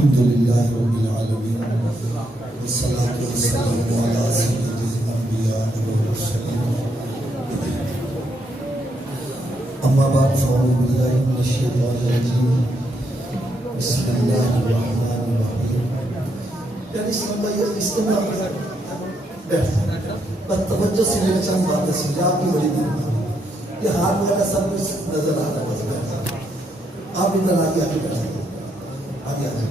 الحمد لله رب العالمين والصلاة والسلام على سيد الأنبياء والمرسلين أما بعد فأعوذ بالله من الشيطان الرجيم بسم الله الرحمن الرحيم. یعنی استماع بس توجہ سے میرے چند باتیں سمجھا آپ کی بڑی دل یہ ہاتھ میرا سب کچھ نظر آ رہا ہے بس بیٹھا آپ ادھر آگے آگے بیٹھا آگے آگے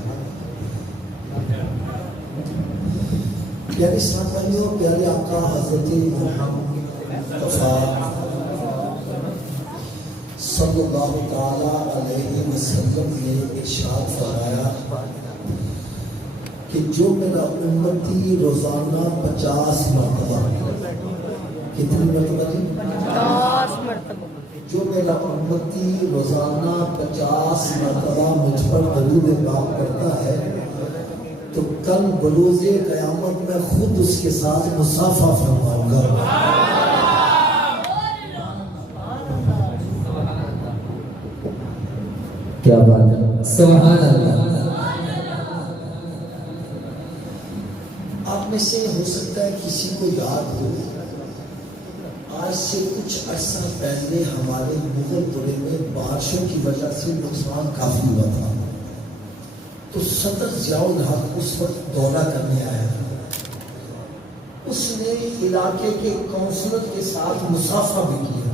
پیارے اسلام بھائیوں پیارے آقا حضرت محمد مصطفیٰ صلی اللہ تعالی علیہ وسلم نے ارشاد فرمایا کہ جو میرا امتی روزانہ 50 مرتبہ کتنی مرتبہ جی 50 مرتبہ جو میرا امتی روزانہ 50 مرتبہ مجھ پر درود پاک کرتا ہے تو کل بروز قیامت میں خود اس کے ساتھ مصافحہ فرماؤں گا. کیا بات ہے سبحان اللہ. آپ میں سے ہو سکتا ہے کسی کو یاد ہو آج سے کچھ عرصہ پہلے ہمارے مغل دورے میں بارشوں کی وجہ سے نقصان کافی ہوا تھا تو صدر ضیاء الحق اس وقت دورہ کرنے آیا تھا. اس نے علاقے کے کونسلر کے ساتھ مصافحہ بھی کیا.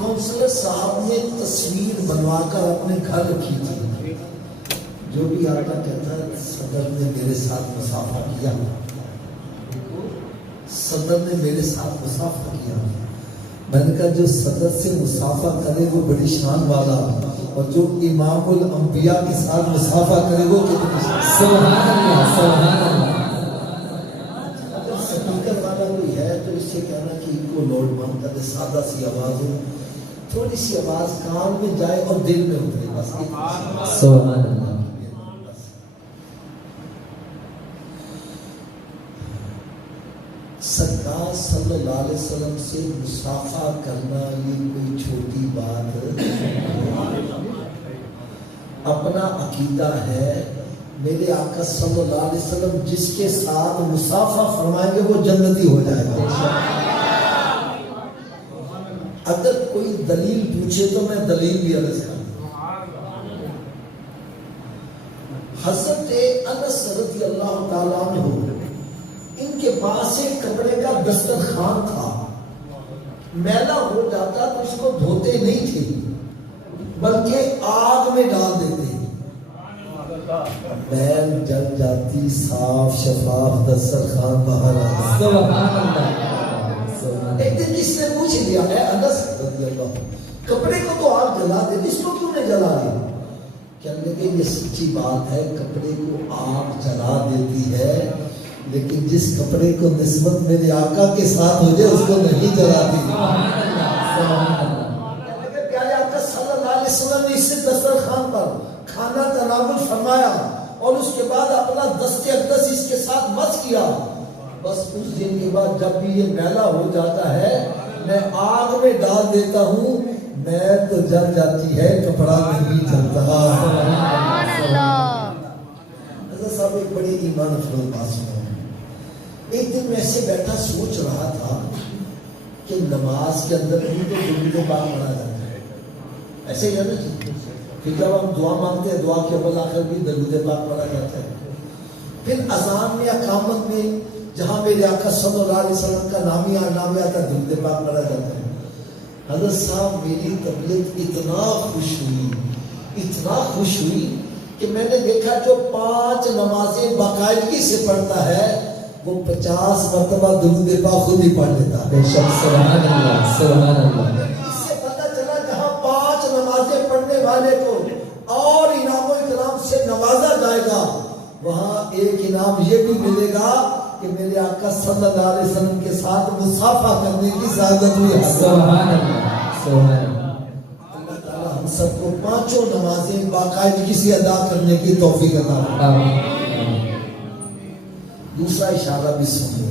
کونسلر صاحب نے تصویر بنوا کر اپنے گھر رکھی تھی. جو بھی آتا کہتا ہے صدر نے میرے ساتھ مصافحہ کیا صدر نے میرے ساتھ مصافحہ کیا. میں نے کہا جو صدر سے مصافحہ کرے وہ بڑی شان والا اور جو امام الانبیاء کے ساتھ مصافحہ کرے وہ کتنی شان. سبحان اللہ سبحان اللہ. اگر سپیکر والا کوئی ہے تو اس سے کہنا کہ ان کو لوڈ بند کر دے سادہ سی آواز ہو تھوڑی سی آواز کان میں جائے اور دل میں اترے بس. سبحان اللہ. سرکار صلی اللہ علیہ وسلم سے مصافحہ کرنا یہ کوئی چھوٹی بات اپنا عقیدہ ہے. میرے آقا صلی اللہ علیہ وسلم جس کے ساتھ مصافحہ فرمائیں گے وہ جنتی ہو جائے گا. اگر کوئی دلیل پوچھے تو میں دلیل بھی عرض کروں. حضرت انس رضی اللہ تعالیٰ عنہ ان کے پاس ایک کپڑے کا دسترخوان تھا. میلا ہو جاتا تو اس کو دھوتے نہیں تھے بلکہ آگ میں ڈال دیتے. میل جل جاتی صاف شفاف دسترخوان باہر آتا. سبحان اللہ. ایک دن کس نے پوچھ لیا ہے انس رضی اللہ کپڑے کو تو آگ جلا دے اس کو کیوں نہیں جلا رہی؟ کہنے لگے یہ سچی بات ہے کپڑے کو آگ جلا دیتی ہے لیکن جس کپڑے کو نسبت میرے آقا کے ساتھ ہو جائے اس کو نہیں جلاتی. پیارے آقا صلی اللہ علیہ وسلم نے اس سے دسترخوان پر کھانا تناول فرمایا اور اس کے بعد اپنا دست اقدس اس کے ساتھ مس کیا. بس اس دن کے بعد جب بھی یہ میلا ہو جاتا ہے میں آگ میں ڈال دیتا ہوں. میل تو جل جاتی ہے کپڑا نہیں جلتا. سبحان اللہ. حضرت صاحب ایک بڑی ایمان افروز بات سنا. ایک دن میں ایسے بیٹھا سوچ رہا تھا کہ نماز کے اندر بھی تو درود پاک پڑھا جاتا ہے ایسے ہی ہے نا جی. پھر جب ہم دعا مانگتے ہیں دعا کے اول آخر بھی درود پاک پڑھا جاتا ہے. پھر اذان میں اقامت میں جہاں میرے آقا صلی اللہ علیہ وسلم کا نامی آتا درود پاک پڑھا جاتا ہے. حضرت صاحب میری طبیعت اتنا خوش ہوئی کہ میں نے دیکھا جو 5 نمازیں باقاعدگی سے پڑھتا ہے وہ 50 مرتبہ درود پاک خود ہی پڑھ لیتا ہے. بے شک سبحان اللہ سبحان اللہ. اس سے پتہ چلا جہاں 5 نمازیں پڑھنے والے کو اور انعام و اکرام سے نوازا جائے گا وہاں ایک انعام یہ بھی ملے گا کہ میرے آقا صلی اللہ علیہ وسلم کے ساتھ مصافحہ کرنے کی سعادت ہوئی. سبحان اللہ سبحان اللہ. اللہ تعالیٰ ہم سب کو 5 نمازیں باقاعدگی سے ادا کرنے کی توفیق عطا فرمائے. آمین. دوسرا اشارہ بھی سنو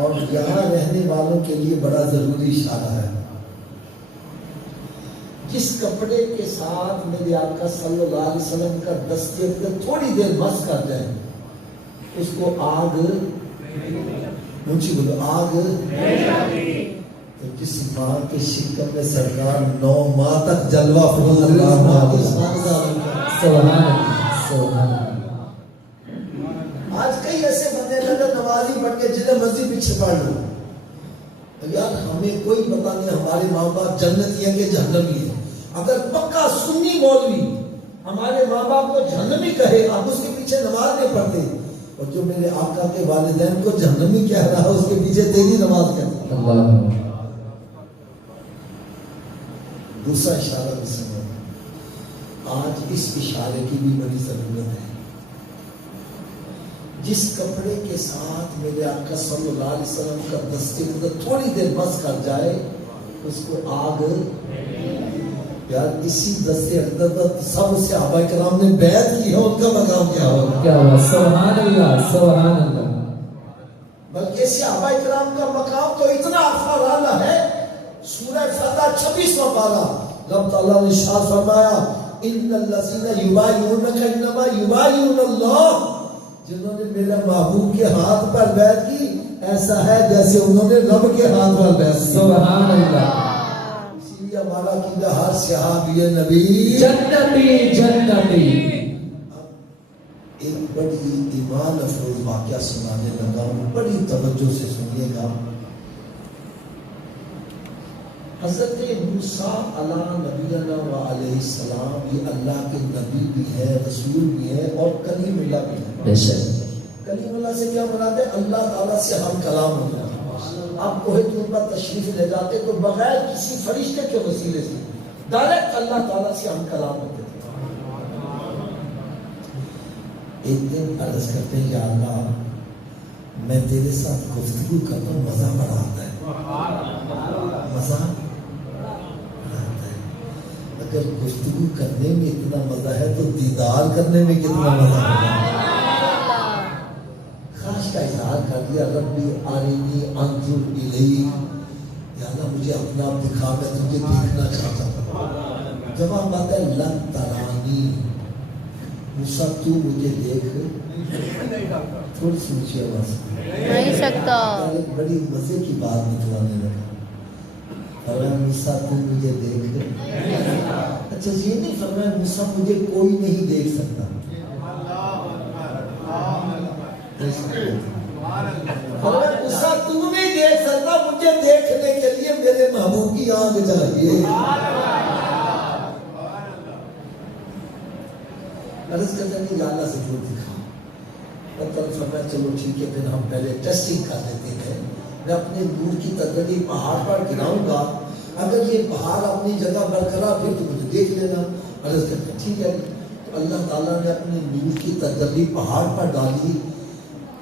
اور یہاں رہنے والوں کے لیے بڑا ضروری اشارہ ہے. جس کپڑے کے ساتھ میرے آقا صلی اللہ علیہ وسلم کا دست اقدس تھوڑی دیر مس کر جائے اس کو آگ اونچی بولو آگ تو جس ماں کے شکم میں سرکار 9 ماہ تک جلوہ فروز اللہ سبحان اللہ سبحان اللہ آج کئی ایسے بندے لگے نمازی بن کے جنہیں مسجد پیچھے پڑھ لو یار ہمیں کوئی پتہ نہیں ہمارے ماں باپ جنتی ہیں کہ جہنمی ہیں اگر پکا سنی مولوی ہمارے ماں باپ کو جہنمی کہے آپ اس کے پیچھے نماز نہیں پڑھتے اور جو میرے آقا کے والدین کو جہنمی کہہ رہا ہے اس کے پیچھے تیری نماز کہتا ہے اللہ دوسرا اشارہ بھی سمجھ آج اس اشارے کی بھی بڑی ضرورت ہے جس کپڑے کے ساتھ میرے آقا صلی اللہ علیہ وسلم کا دست اقدس تھوڑی دیر بس کر جائے اس کو آگ یار اسی دست اقدس سب صحابہ کرام نے بیعت کی ہے ان کا مقام کیا ہوگا کیا ہوا سبحان اللہ سبحان اللہ بلکہ صحابہ کرام کا مقام تو اتنا اعلیٰ ہے سورہ فتح 26واں پارہ رب تعالیٰ نے ارشاد فرمایا ان الذین یبایعونک انما یبایعون اللہ جنہوں نے میرے محبوب کے ہاتھ پر بیعت کی ایسا ہے جیسے انہوں نے رب کے ہاتھ پر بیعت کی سبحان اللہ اسی لیے ہمارا عقیدہ ہر صحابی نبی جنتی جنتی ایک بڑی ایمان افروز واقعہ سنانے لگا ہوں بڑی توجہ سے سنیے گا حضرت موسیٰ علیہ نبینا و علیہ السلام یہ اللہ کے نبی بھی ہے رسول بھی ہے اور کلیم اللہ بھی ہے بے شک کلیم اللہ سے کیا مراد ہے اللہ تعالیٰ سے ہم کلام ہوتا ہے آپ کوہ طور پر تشریف لے جاتے تو بغیر کسی فرشتے کے وسیلے سے ڈائریکٹ اللہ تعالیٰ سے ہم کلام ہوتے تھے ایک دن عرض کرتے ہیں یا اللہ میں تیرے ساتھ گفتگو کرتا ہوں مزہ بڑا آتا ہے مزہ اگر گفتگو کرنے میں اتنا مزہ ہے تو دیدار کرنے میں کتنا مزہ ہے خواہش کا اظہار کر دیا ربی آرینی انظر الیک یا اللہ مجھے اپنا آپ دکھا میں تجھے دیکھنا چاہتا ہوں جواب آتا ہے لن ترانی موسیٰ تو مجھے دیکھ تھوڑی سوچی آواز نہیں سکتا ایک بڑی مزے کی بات نکلانے لگا فرمایا موسیٰ تو مجھے دیکھ اچھا یہ نہیں فرمایا موسیٰ مجھے کوئی نہیں دیکھ سکتا فرمایا موسیٰ تو نہیں دیکھ سکتا مجھے دیکھنے کے لیے میرے محبوب کی آنکھ چاہیے عرض کرتے ہیں یا اللہ سے جو دکھا اور فرمایا چلو ٹھیک ہے پھر ہم پہلے ٹیسٹنگ کر لیتے ہیں میں اپنے نور کی تجلی پہاڑ پر گراؤں گا اگر یہ پہاڑ اپنی جگہ برقرار پھر تو مجھے دیکھ لینا عرض کرتے ہیں ٹھیک ہے تو اللہ تعالیٰ نے اپنے نور کی تجلی پہاڑ پر ڈالی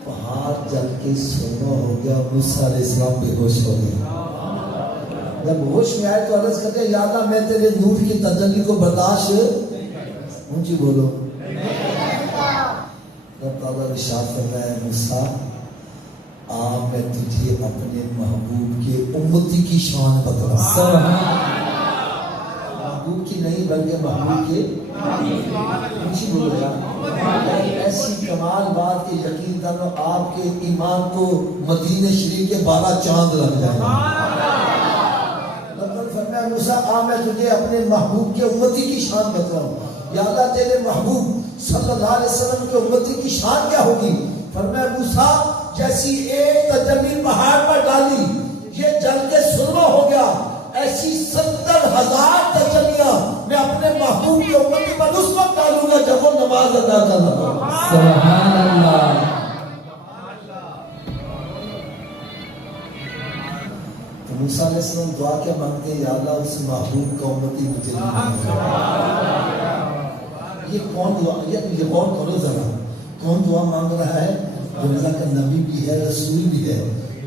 پہاڑ جل کے سونا ہو گیا موسیٰ علیہ السلام بے ہوش ہو گیا جب ہوش میں آئے تو عرض کرتے ہیں یا اللہ میں تیرے نور کی تجلی کو برداشت اونچی بولو رب تعالیٰ نے ارشاد فرمایا موسیٰ میں تجھے اپنے محبوب کے امتی کی شان بتلا محبوب کی نہیں بلکہ محبوب کے اونچی بولو گا ایسی کمال بات کہ یقین کرو آپ کے ایمان کو مدینہ شریف کے 12 چاند لگ جائیں فرمایا موسیٰ میں تجھے اپنے محبوب کے امتی کی شان بتلاؤں یا اللہ تیرے محبوب صلی اللہ علیہ وسلم کے امتی کی شان کیا ہوگی فرمایا موسیٰ جیسی ایک تجلی پہاڑ پر ڈالی یہ جل کے سرما ہو گیا ایسی 70,000 تجلیاں میں اپنے محبوب کی امتی پر اس وقت ڈالوں گا جب وہ نماز ادا کرنا سبحان اللہ تو موسیٰ علیہ السلام دعا کیا مانگتے ہیں یا اللہ اس محبوب کا امتی مجھے یہ کون دعا یہ کون کرو ذرا کون دعا مانگ رہا ہے جو اللہ کا نبی بھی ہے رسول بھی ہے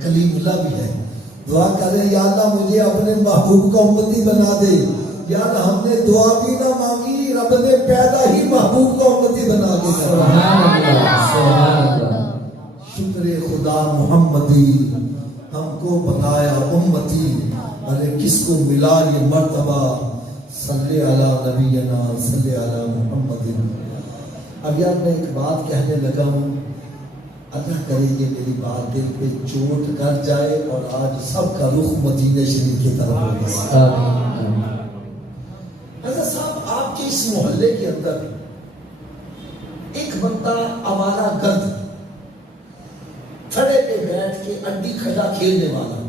کلیم اللہ بھی ہے دعا کرے یا اللہ مجھے اپنے محبوب کا امتی بنا دے یا اللہ ہم نے دعا بھی نہ مانگی رب نے پیدا ہی محبوب کا امتی بنا کے سبحان اللہ شکر خدا محمدی ہم کو بنایا امتی ارے کس کو ملا یہ مرتبہ صلی علی نبینا صلی علی محمد. اب یار میں ایک بات کہنے لگا ہوں، اللہ کرے یہ میری بات دل پہ چوٹ کر جائے اور آج سب کا رخ مدینہ شریف کی طرف ہو جائے. حضرت صاحب آپ کے اس محلے کے اندر ایک بندہ آوارہ گرد تھڑے پہ بیٹھ کے انڈی کھڈا کھیلنے والا،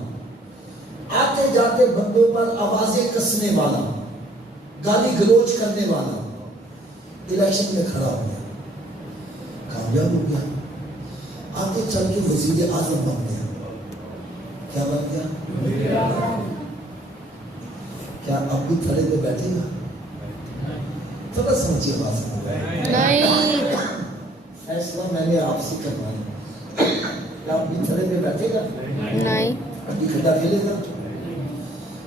آتے جاتے بندوں پر آوازیں کسنے والا، گالی گلوچ کرنے والا، الیکشن میں کھڑا ہو گیا، کامیاب ہو گیا، آگے چل کے وزیر اعظم بن گیا. کیا بن گیا؟ کیا اب بھی تھڑے پہ بیٹھے گا؟ تھوڑا سمجھیے بات. نہیں. فیصلہ میں نے آپ سے کروایا. کیا اب بھی تھڑے پہ بیٹھے گا؟ نہیں. ابھی کھڑا کھیلے گا؟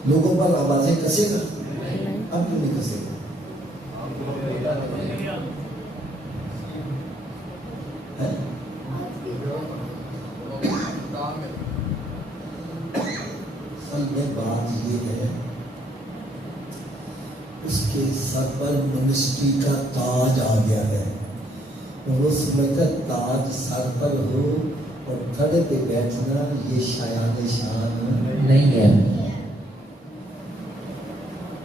لوگوں پر آوازیں کسے گا؟ نہیں. اب کیوں نہیں کسے گا؟ اصل میں بات یہ ہے، اس کے سر پر منسٹری کا تاج آ گیا ہے، اور اس وقت تاج سر پر ہو اور تھڑے پہ بیٹھنا یہ شایان شان نہیں ہے.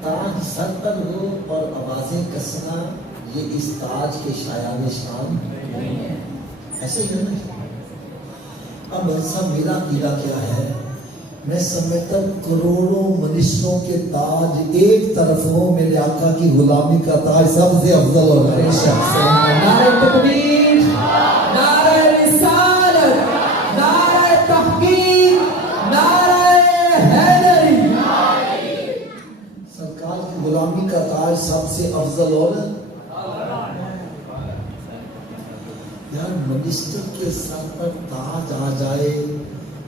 تاج سر پر ہو اور آوازیں کسنا یہ اس تاج کے شایان شان ایسے ہی ہے. اب ایسا میرا عقیدہ کیا ہے، میں سمجھتا ہوں کروڑوں منسٹروں کے تاج ایک طرف ہو، میرے آقا کی غلامی کا تاج سب سے افضل ہو رہا ہے. نعرہ تکبیر، نعرہ رسالت، نعرہ تحقیق، نعرہ حیدری. سرکار کی غلامی کا تاج سب سے افضل ہو رہا ہے. یار منسٹر کے سر پر تاج آ جائے،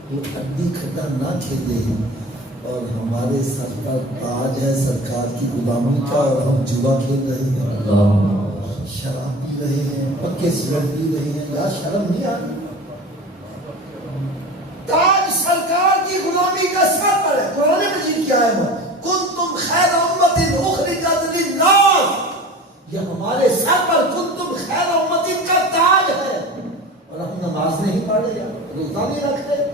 وہ اڈی کھٹا نہ کھیلے، اور ہمارے سر پر تاج ہے سرکار کی غلامی کا اور ہم جوا کھیل رہے ہیں، شراب پی رہے ہیں، پکے سگریٹ پی رہے ہیں. یار شرم نہیں آ رہی؟ تاج سرکار کی غلامی کا سر پر ہے. قرآن مجید کیا ہے؟ وہ کنتم خیر امت اخرجت للناس، یہ ہمارے سر پر کنتم خیر امت کا تاج ہے، اور ہم نماز نہیں پڑھ رہے، روزہ نہیں رکھ رہے،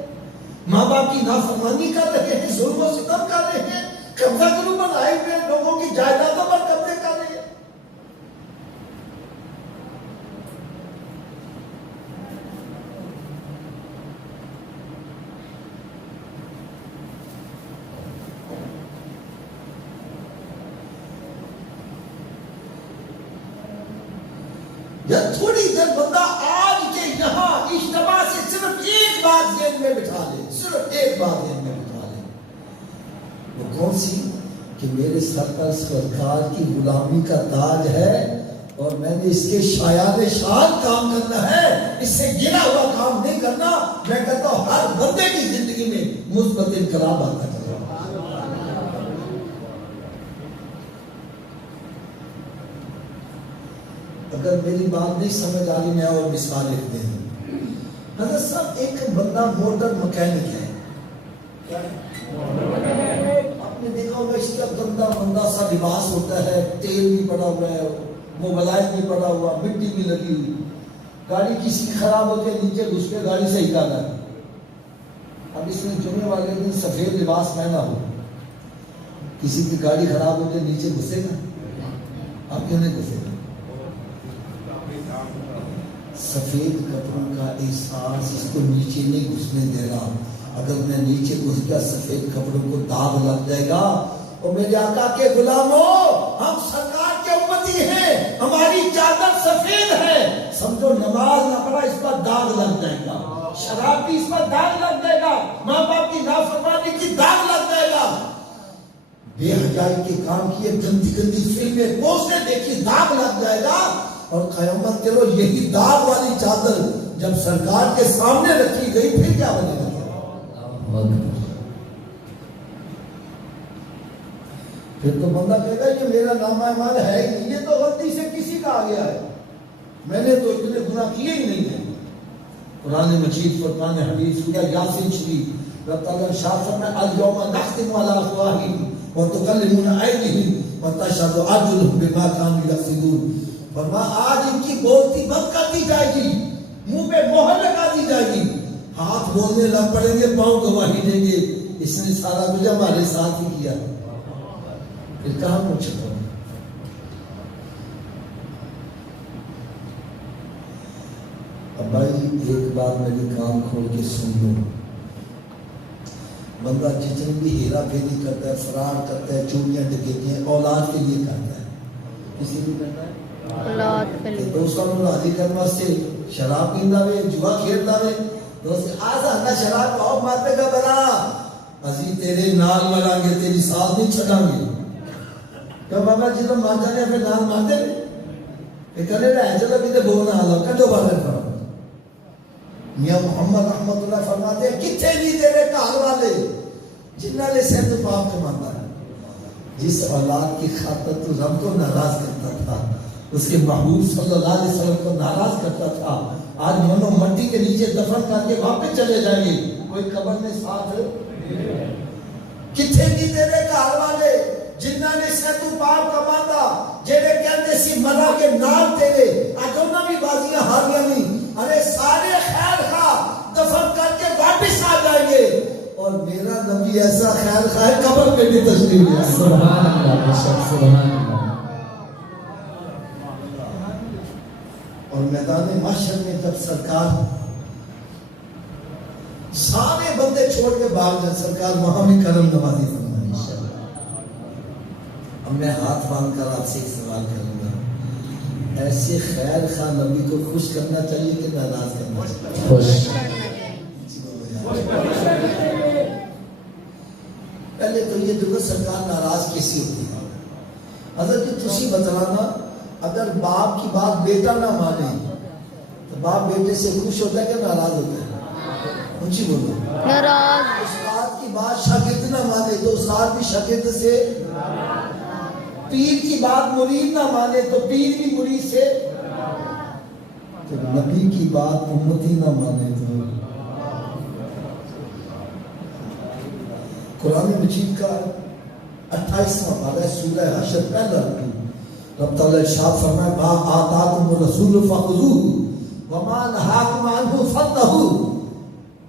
ماں باپ کی نافرمانی کر رہے ہیں، ظلم و ستم کر رہے ہیں، قبضہ کرو پر آئے ہوئے لوگوں کی جائیدادوں پر قبضے کر رہے ہیں. یا تھوڑی دیر بندہ آج کے یہاں اجتماع سے صرف ایک بات ذہن میں بٹھا لے، صرف ایک بات ذہن میں بٹھا لے، وہ کون سی؟ کہ میرے سر پر سرکار کی غلامی کا تاج ہے اور میں نے اس کے شایان شان کام کرنا ہے، اس سے گرا ہوا کام نہیں کرنا. میں کہتا ہوں ہر بندے کی زندگی میں مثبت انقلاب آتا ہے. اگر میری بات نہیں سمجھ آ رہی میں اور مثال لکھ دیں. حضرت صاحب ایک بندہ موٹر مکینک ہے، آپ نے دیکھا ہوگا اس کا گندا مندا سا لباس ہوتا ہے، تیل بھی پڑا ہوا ہے، موبائل بھی پڑا ہوا، مٹی بھی لگی ہوئی، گاڑی کسی کی خراب ہوتی ہے نیچے گھس کے گاڑی صحیح کرنا ہے. اب اس میں جمعے والے دن سفید لباس پہنا ہو، کسی کی گاڑی خراب ہوتی ہے نیچے گھسے گا؟ آپ کیوں نہیں گھسے گا؟ سفید کپڑوں کا احساس اس کو نیچے نہیں گھسنے دے رہا. اگر میں نیچے گھس گیا سفید کپڑوں کو داغ لگ جائے گا. اور میرے آقا کے غلاموں، ہم سرکار کے امتی ہیں، ہماری چادر سفید ہے، سمجھو نماز نہ پڑھا اس پر داغ لگ جائے گا، شراب بھی اس پر داغ لگ جائے گا، ماں باپ کی نافرمانی کی داغ لگ جائے گا، بے حیائی کے کام کیے، گندی گندی فلمیں پوسٹیں دیکھی، داغ لگ جائے گا. اور قیامت کے روز یہی داغ والی چادر جب سرکار کے سامنے رکھی گئی پھر کیا بنے گا؟ پھر تو بندہ کہے گا یہ میرا نامہ اعمال ہے ہی نہیں، یہ تو غلطی سے کسی کا آ گیا ہے، میں نے تو اتنے گناہ کیے ہی نہیں ہیں. قرآن مجید، فرقان حمید، سورہ یاسین شریف، رب تعالیٰ شاہ فرمائے الیوم نختم علی افواہہم وتکلمنا ایدیہم وتشهد أرجلهم بما كانوا يكسبون. فرمایا آج ان کی بولتی بند کر دی جائے گی, منہ پہ مہر لگا دی جائے گی, ہاتھ بولنے لگ پڑیں گے, پاؤں گواہی دیں گے, اس نے سارا کچھ ہمارے ساتھ ہی کیا. پھر کہاں پہنچے گا؟ اب بھائی ایک بات میری کان کھول کے سن لو, بندہ جتنی بھی ہیرا پھیری کرتا ہے, فرار کرتا ہے, چوریاں ڈکیتیاں اولاد کے لیے کرتا ہے. کسی بھی کرتا ہے اولاد کے لیے. دوستوں کو راضی کرنے واسطے شراب پیندا وے, جوا کھیلدا وے, دوست آج نہ شراب پاؤ ماتے کا بنا ازی تیرے نال مراں گے, تیری ساتھ نہیں چھڈاں گے. کہ بابا جی تو مان جانے پھر نال مانتے کہ کنے رہ چلو بھی تے بولنا آ لو کڈو بارے پر. میاں محمد رحمت اللہ فرماتے ہیں کتنے نہیں تیرے گھر والے جنہاں نے صحت و پاک کماتا ہے. جس اولاد کی خاطر تو رب کو ناراض کرتا تھا, اس کے محبوب صلی اللہ علیہ وسلم کو ناراض کرتا تھا, آج منو مٹی کے نیچے دفن کر کے واپس چلے جائیں گے, کوئی قبر میں ساتھ. کتنے نہیں تیرے گھر والے جنہاں نے صحت و پاک کماتا, جڑے کہندے سی منا کے نال تیرے اج انہاں بھی بازیاں ہاریاں نہیں, ارے سارے خیر خواہ دفن کر کے واپس آ جائیں گے, اور میرا نبی ایسا خیر خواہ ہے قبر پہ بھی تشریف لے. سبحان اللہ, سبحان اللہ. اور میدان محشر میں جب سرکار سارے بندے چھوڑ کے بھاگ جائیں, سرکار وہاں بھی کرم نوازی فرمائے. اب میں ہاتھ باندھ کر آپ سے ایک سوال کروں گا, ایسے خیر خواہ نبی کو خوش کرنا چاہیے کہ ناراض کرنا چاہیے؟ خوش. پہلے تو یہ دیکھو سرکار ناراض کیسی ہوتی ہے. حضرت جی تسی بتلانا, اگر باپ کی بات بیٹا نہ مانے تو باپ بیٹے سے خوش ہوتا ہے کہ ناراض ہوتا ہے؟ اونچی بولو. ناراض. استاد کی بات شاگرد نہ مانے تو استاد بھی شاگرد سے, پیر کی بات مرید نہ مانے تو پیر بھی مرید سے, تو نبی کی بات امتی نہ مانے تو. قرآن مجید کا 28واں پارہ ہے, سورہ حشر پہلا رکوع. رب تعالیٰ ارشاد فرمائے ما آتاکم الرسول فخذوہ وما نہاکم عنہ فانتہوا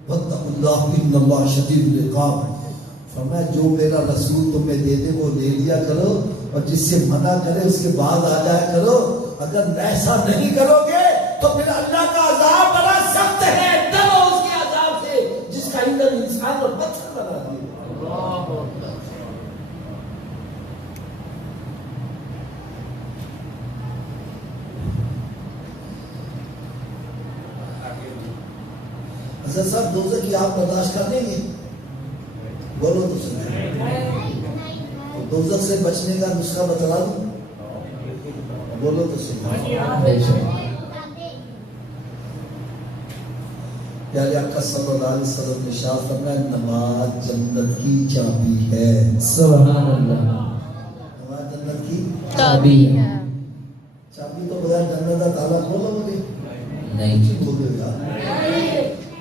واتقوا اللہ ان اللہ شدید العقاب. فرمایا جو میرا رسول تمہیں دے دے وہ لے لیا کرو, اور جس سے منع کرے اس کے بعد آ جایا کرو. اگر ایسا نہیں کرو گے تو پھر اللہ کا عذاب بڑا سخت ہے, ڈرو اس کے عذاب سے جس کا ایندھن انسان اور پتھر بنا دیا. حضرت صاحب دوزخ کی آگ برداشت کر لیں گے؟ بولو تو سنیں. دوزخ سے بچنے کا نسخہ بتلا دوں؟ بولو تو سنیں. پیارے آقا صلی اللہ علیہ وسلم نے ارشاد فرمایا نماز جنت کی چابی ہے. سبحان اللہ. نماز جنت کی چابی ہے. چابی تو بغیر جنت کا تالا کھولو گے نہیں بولو یار.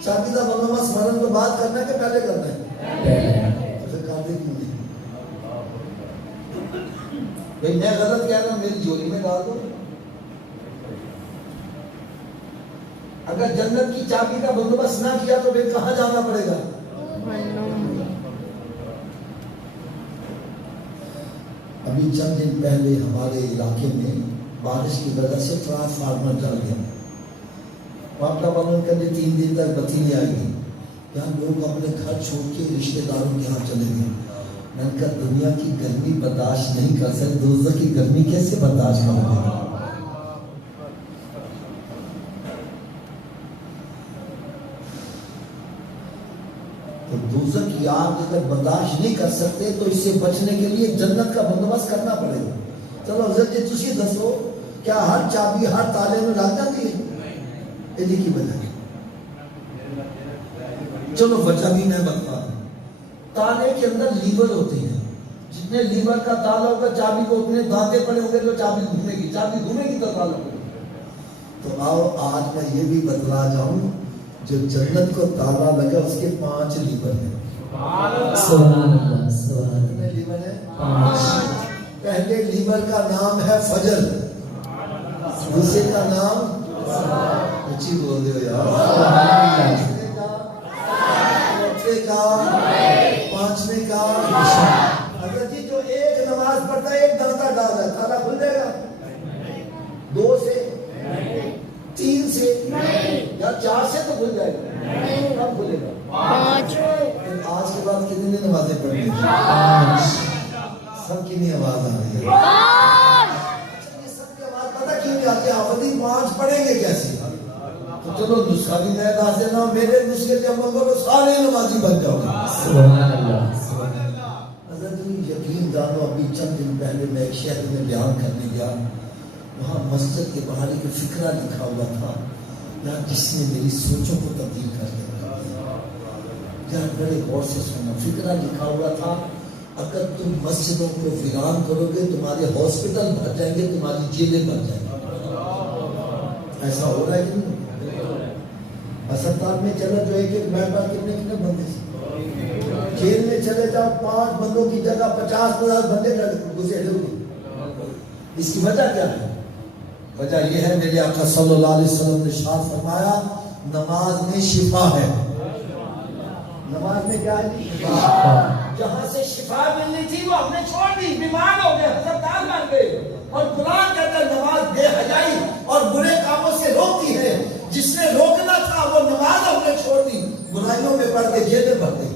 چابی کا بندوبست مرن تو بات کرنا ہے کہ پہلے کرنا ہے؟ پہلے. تو پھر کاتے کیوں نہیں بھئی, میں غلط کہہ رہا ہوں میری جولی میں ڈال دو. اگر جنت کی چابی کا بندوبست نہ کیا تو پھر کہاں جانا پڑے گا؟ ابھی چند دن پہلے ہمارے علاقے میں بارش کی وجہ سے ٹرانسفارمر جل گیا. واقعہ والوں کے لیے 3 دن تک بتی نہیں آئے گی. یہاں لوگ اپنے گھر چھوڑ کے رشتہ داروں کے یہاں چلے گئے. میں نے کہا دنیا کی گرمی برداشت نہیں کر سکتے, دوزخ کی گرمی کیسے برداشت کرو گے؟ تو دوزخ کی آگ اگر برداشت نہیں کر سکتے تو اس سے بچنے کے لیے جنت کا بندوبست کرنا پڑے گا. چلو حضرت جی تسی دسو, کیا ہر چابی ہر تالے میں لگ جاتی ہے؟ یہ کی وجہ ہے. چلو وجہ بھی میں بتا دوں. تالے کے اندر لیور ہوتے ہیں, جتنے لیور کا تالا ہوگا چابی کو اتنے دانتے پڑے ہوں گے تو چابی گھومے گی, چابی گھومے گی تو تالا پڑے گا. تو آؤ آج میں یہ بھی بتلا جاؤں, جو جنت کو تالا لگا اس کے 5 لیور ہیں. سبحان اللہ. سبحان کتنے لیور ہیں؟ 5. پہلے لیور کا نام ہے فجر، دوسرے کا نام اچھی بول دے یار، چوتھے کا، پانچویں کا۔ حضرت جی جو ایک نماز پڑھتا ہے ایک درجہ ڈال رہا ہے، تالا کھل جائے گا؟ 2 سے 3 سے یا 4 سے تو کھل جائے گا، کب کھلے گا؟ 5۔ آج کے بعد کتنی نمازیں پڑھنی ہیں؟ سب کی نہیں آواز آ رہی ہے؟ یہ سب کی آواز پتہ کیوں نہیں آتی؟ آفتی 5 پڑھیں گے کیسے؟ تو چلو نسخہ بھی میں داس دینا، میرے نسخے کے عمل کرو سارے نمازی بن جاؤ گے۔ سبحان اللہ۔ حضرت یقین جانو، ابھی چند دن پہلے میں ایک شہر میں بیان کرنے گیا، وہاں مسجد کے باہر ایک فقرہ لکھا ہوا تھا یار، جس نے میری سوچوں کو تبدیل کر دیا۔ یار بڑے غور سے سننا، فقرہ لکھا ہوا تھا اگر تم مسجدوں کو ویران کرو گے تمہارے ہاسپٹل بھر جائیں گے، تمہاری جیلیں بھر جائیں گے۔ ایسا ہو رہا ہے کہ نہیں؟ اسپتال میں چلے جو ایک بیڈ پر کتنے بندے، جیل میں چلے جاؤ 5 بندوں کی جگہ 50 بندے گزرے ہوئے۔ اس کی وجہ کیا ہے؟ وجہ یہ ہے میرے آقا صلی اللہ علیہ وسلم نے ارشاد فرمایا نماز میں شفا ہے۔ نماز میں کیا ہے؟ جہاں سے شفا ملنی تھی وہ ہم نے چھوڑ دی، بیمار ہو گئے، ہسپتال بن گئے۔ اور قرآن کہتا ہے نماز بے حیائی اور برے کاموں سے روکتی ہے، جس نے روکنا تھا وہ نماز ہم نے چھوڑ دی، برائیوں میں پڑھ کے جیلیں بھر گئی۔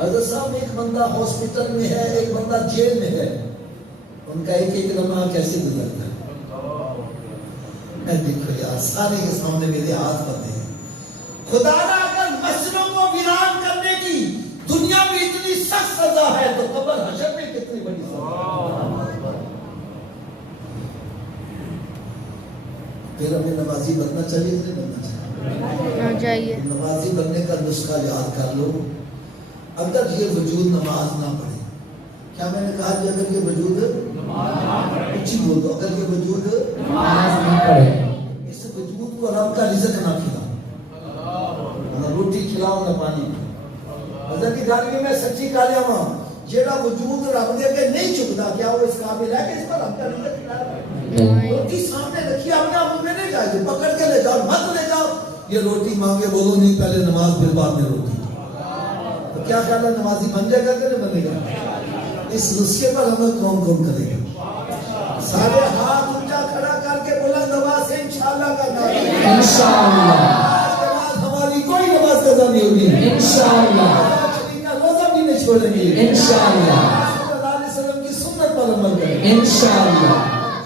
حضرت صاحب ایک بندہ ہاسپٹل میں ہے، ایک بندہ جیل میں ہے، ان کا ایک لمحہ کیسے گزرتا ہے؟ دیکھو یار سارے کے سامنے میرے ہاتھ بندے ہیں۔ خدا نہ اگر مسجدوں کو ویران کرنے کی دنیا میں اتنی سخت سزا ہے تو قبر حشر میں کتنی بڑی سزا ہے۔ پھر ہمیں نمازی بننا چاہیے کہ نہیں بننا چاہیے؟ نمازی بننے کا نسخہ یاد کر لو۔ اگر یہ وجود نماز نہ پڑھے، کیا میں نے کہا کہ اگر یہ وجود اچھی بول دو، اگر یہ وجود نماز نہیں پڑھے، اس وجود کو رب کا رزق نہ کھلاؤ، نہ روٹی کھلاؤ نہ پانی پلاؤ۔ حضرت کی گاڑی میں سچی گالیاں ماں جیڑا وجود رب دے کے نہیں چکتا، کیا وہ اس قابل ہے کہ اس پر رب کا رزق کھلائے؟ روٹی سامنے رکھی اپنے آپ میں نہیں جائے گی، پکڑ کے لے جاؤ، مت لے جاؤ۔ یہ روٹی مانگے بولو نہیں، پہلے نماز پھر بعد میں روٹی۔ تو کیا خیال ہے نمازی بن جائے گا کہ نہیں بنے گا؟ اس نسخے پر عمل کون کون کرے گا؟ سارے ہاتھ اونچا کھڑا کر کے بلند آواز سے انشاءاللہ کرنا ہے۔ انشاءاللہ آج کے بعد ہماری کوئی نماز قضا نہیں ہوگی، انشاءاللہ روزہ بھی نہیں چھوڑیں گے، انشاءاللہ صلی اللہ علیہ وسلم کی سنت پر عمل کریں گے انشاءاللہ۔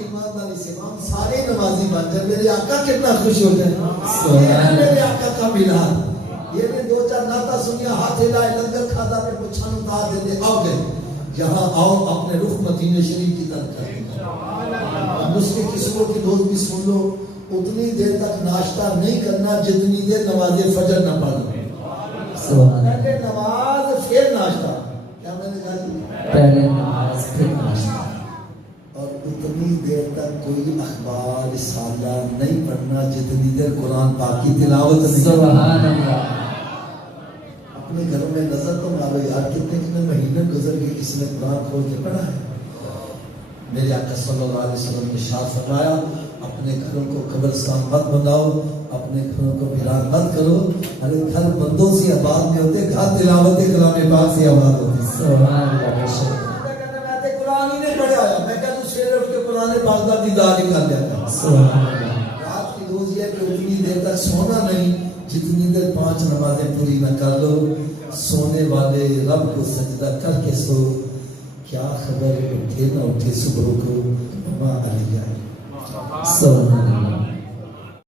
ایمانداری سے ہم سارے نمازی بن جائیں، میرے آقا کتنا خوش ہو جائیں، میرے آقا کا ملاد۔ یہ نے 2-4 نعتیں سنیا، ہاتھ ہلائے، لنگر کھادا پہ پچھان اتار دیتے، آؤ گئے یہاں آؤ اپنے رخ مدینہ شریف کی طرف کر دیں۔ نسخے کسوں کی دوست بھی سن لو، اتنی دیر تک ناشتہ نہیں کرنا جتنی دیر نماز فجر نہ پڑھ لو۔ پہلے نماز پھر ناشتہ، کیا میں نے کہا؟ پہلے نماز پھر ناشتہ۔ اور اتنی دیر تک کوئی اخبار رسالہ نہیں پڑھنا جتنی دیر قرآن پاک کی تلاوت نہیں۔ سبحان اللہ۔ اپنے گھروں میں نظر تو مارو یار، کتنے مہینے گزر گئے کسی نے قرآن کھول کے پڑھا ہے؟ میرے آقا صلی اللہ علیہ وسلم نے ارشاد فرمایا اپنے گھروں کو قبرستان مت بناؤ، اپنے گھروں کو ویران مت کرو۔ ارے گھر بندوں سے آباد نہیں ہوتے، گھر تلاوت کلام پاک سے آباد ہوتے۔ سبحان اللہ۔ میں قرآن ہی نہیں پڑھا ہے، میں کہتا ہوں سویرے اٹھ کے قرآن پاک کا دیدار ہی کر لیا تھا۔ سبحان اللہ۔ رات کی روز یہ کہ اتنی دیر تک سونا نہیں جتنی دیر 5 نمازیں پوری نہ کر لو۔ سونے والے رب کو سجدہ کر کے سو، کیا خبر اٹھے نہ اٹھے صبح کو، ماں علیہ۔ سبحان اللہ۔